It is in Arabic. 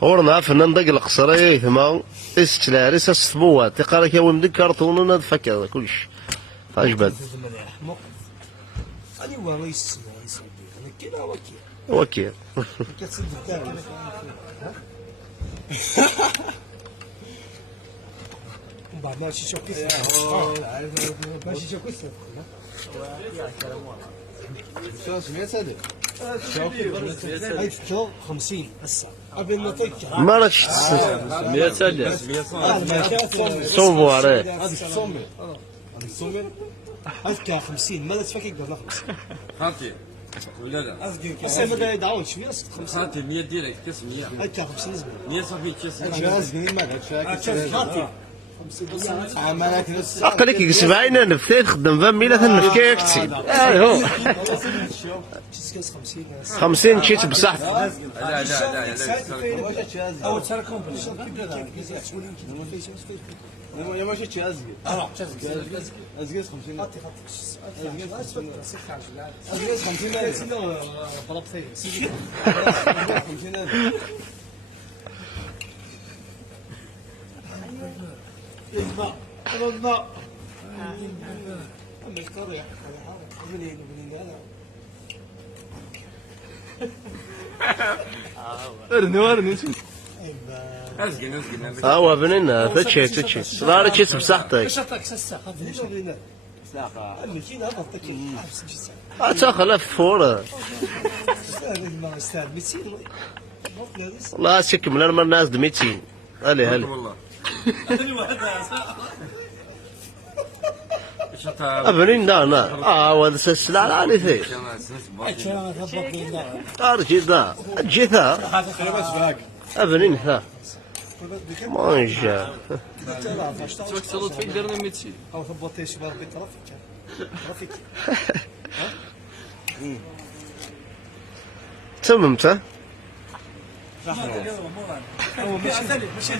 ورنا فنان داك القصري ثما استلاريس الصبوات تقارك يا ولد كرتون فكر كلش عجبت هذه هو رئيس انا كذا وكيل كتصدق دائما بعد ماشي شو كيس ماشي شو كيس شو سمعت هذا؟ شو 50 هسه قبل ما تطلع ما راكش 100 سنة صوبوا عليه هذا الصومي هذا الصومي هذا 50 ماذا تفكر قبل 50 خاطي ولا لا؟ هسه ما يدعون شويه 50 خاطي 100 ديالك كاس 100 هكا 50 زبل 100 صافي كاس جاز قديم خاطي عمالك نص عقلك يسبعين نفتي تخدم فم ميلة النفكية كتسيد هو 50 شيت بصح لا لا لا لا اول سنه كومباني يا ماشي جاز ازقز 50 ازقز 50 الماء الماء أما القرية منين هذا ارني ازقن هو بنينا تشي صدار تشي بصحتك شطك سسا هذا ساقه أما كذا هذا تكل اتخلف فورا الماء استاذ 200 والله شكل من المرة الناس 200 هلي والله ابنين دانا وهذا السلسلة على فيه ارجي ذا الجثة ابنين ثا ما جاء توصلت فين درنا 200 أو ثبت شباب ترافيك تممت هو مش